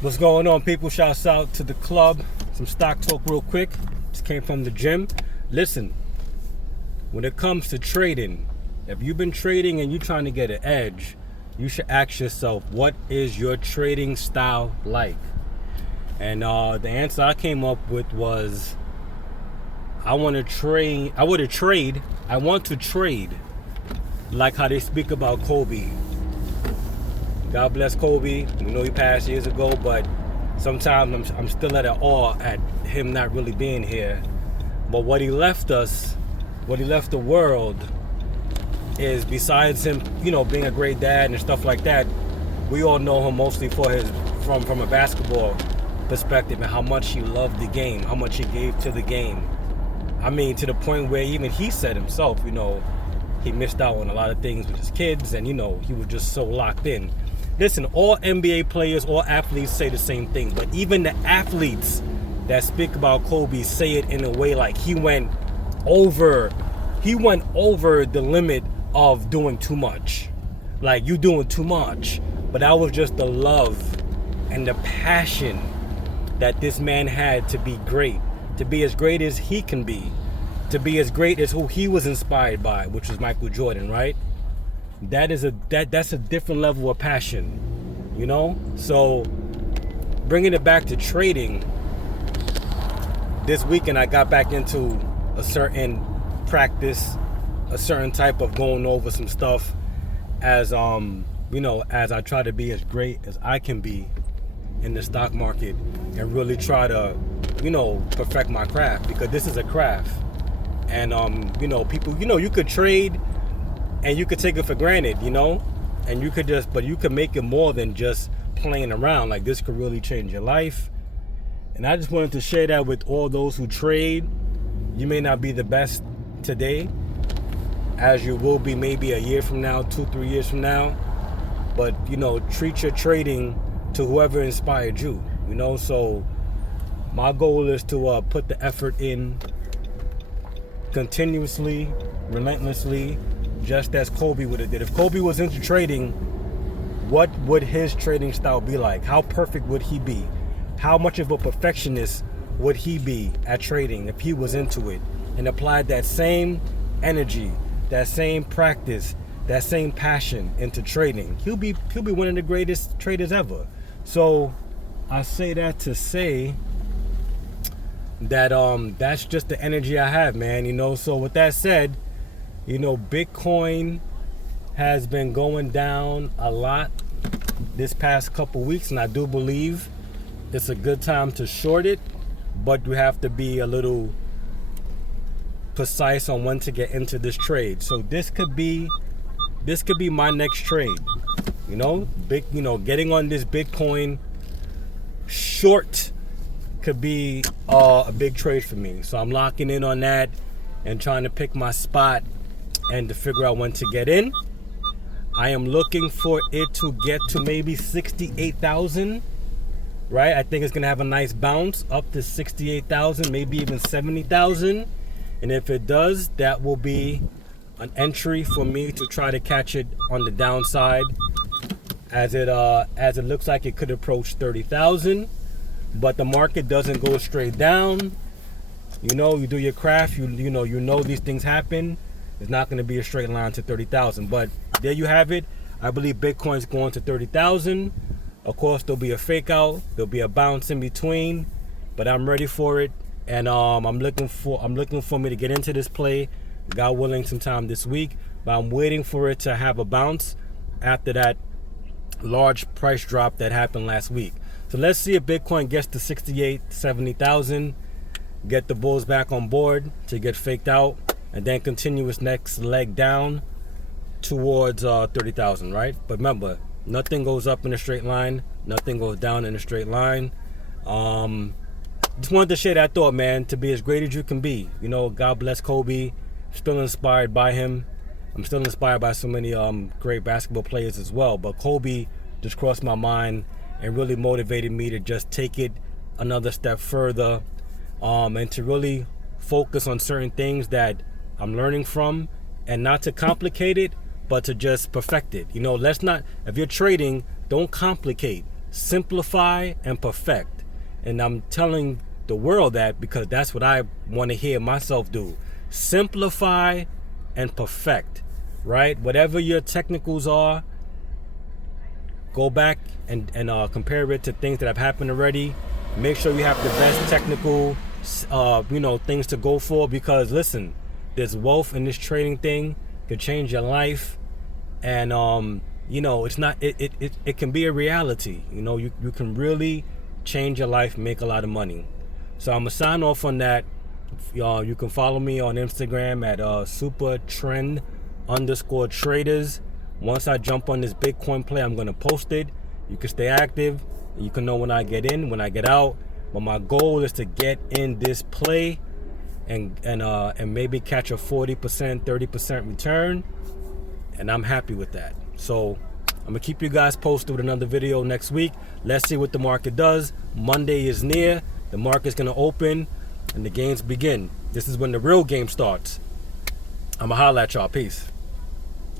What's going on, people? Shouts out to the club. Some stock talk real quick. Just came from the gym. Listen, when it comes to trading, if you've been trading and you're trying to get an edge, you should ask yourself, what is your trading style like? And the answer I came up with was, I want to trade like how they speak about Kobe. God bless Kobe. We know he passed years ago, but sometimes I'm still at awe at him not really being here. But what he left us, what he left the world, is besides him, being a great dad and stuff like that, we all know him mostly for his from a basketball perspective and how much he loved the game, how much he gave to the game. I mean, to the point where even he said himself, he missed out on a lot of things with his kids, and he was just so locked in. Listen, all NBA players, all athletes say the same thing, but even the athletes that speak about Kobe say it in a way like he went over the limit of doing too much. Like, you doing too much. But that was just the love and the passion that this man had to be great, to be as great as he can be, to be as great as who he was inspired by, which was Michael Jordan, right? That's a different level of passion, So bringing it back to trading, this weekend I got back into a certain practice, a certain type of going over some stuff as as I try to be as great as I can be in the stock market and really try to perfect my craft, because this is a craft. And people, you could trade and you could take it for granted, and you could make it more than just playing around. Like, this could really change your life. And I just wanted to share that with all those who trade. You may not be the best today, as you will be maybe a year from now, 2-3 years from now, but treat your trading to whoever inspired you, So my goal is to put the effort in continuously, relentlessly, just as Kobe would have did. If Kobe was into trading, what would his trading style be like? How perfect would he be? How much of a perfectionist would he be at trading if he was into it and applied that same energy, that same practice, that same passion into trading? He'll be one of the greatest traders ever. So I say that to say that that's just the energy I have, man. So with that said, Bitcoin has been going down a lot this past couple weeks, and I do believe it's a good time to short it, but you have to be a little precise on when to get into this trade. So this could be my next trade. Getting on this Bitcoin short could be a big trade for me. So I'm locking in on that and trying to pick my spot and to figure out when to get in. I am looking for it to get to maybe 68,000, right? I think it's going to have a nice bounce up to 68,000, maybe even 70,000. And if it does, that will be an entry for me to try to catch it on the downside, as it looks like it could approach 30,000. But the market doesn't go straight down. You do your craft. You know these things happen. It's not going to be a straight line to 30,000. But there you have it. I believe Bitcoin's going to 30,000. Of course, there'll be a fake out. There'll be a bounce in between. But I'm ready for it, and I'm looking for me to get into this play, God willing, sometime this week. But I'm waiting for it to have a bounce after that large price drop that happened last week. So let's see if Bitcoin gets to 68, 70,000, get the bulls back on board to get faked out, and then continue its next leg down towards 30,000, right? But remember, nothing goes up in a straight line, nothing goes down in a straight line. Just wanted to share that thought, man, to be as great as you can be. God bless Kobe. Still inspired by him. I'm still inspired by so many great basketball players as well, but Kobe just crossed my mind and really motivated me to just take it another step further, and to really focus on certain things that I'm learning from, and not to complicate it, but to just perfect it. You know, let's not, if you're trading, don't complicate. Simplify and perfect. And I'm telling the world that because that's what I want to hear myself do. Simplify and perfect, right? Whatever your technicals are, go back and compare it to things that have happened already. Make sure you have the best technical things to go for, because listen, there's wealth in this trading thing. Could change your life. And it's not, it can be a reality. You know, you can really change your life, make a lot of money. So I'm gonna sign off on that. You can follow me on Instagram at supertrend_traders. Once I jump on this Bitcoin play, I'm gonna post it. You can stay active. You can know when I get in, when I get out. But my goal is to get in this play and maybe catch a 40%, 30% return. And I'm happy with that. So I'm gonna keep you guys posted with another video next week. Let's see what the market does. Monday is near. The market's gonna open and the games begin. This is when the real game starts. I'ma holla at y'all. Peace.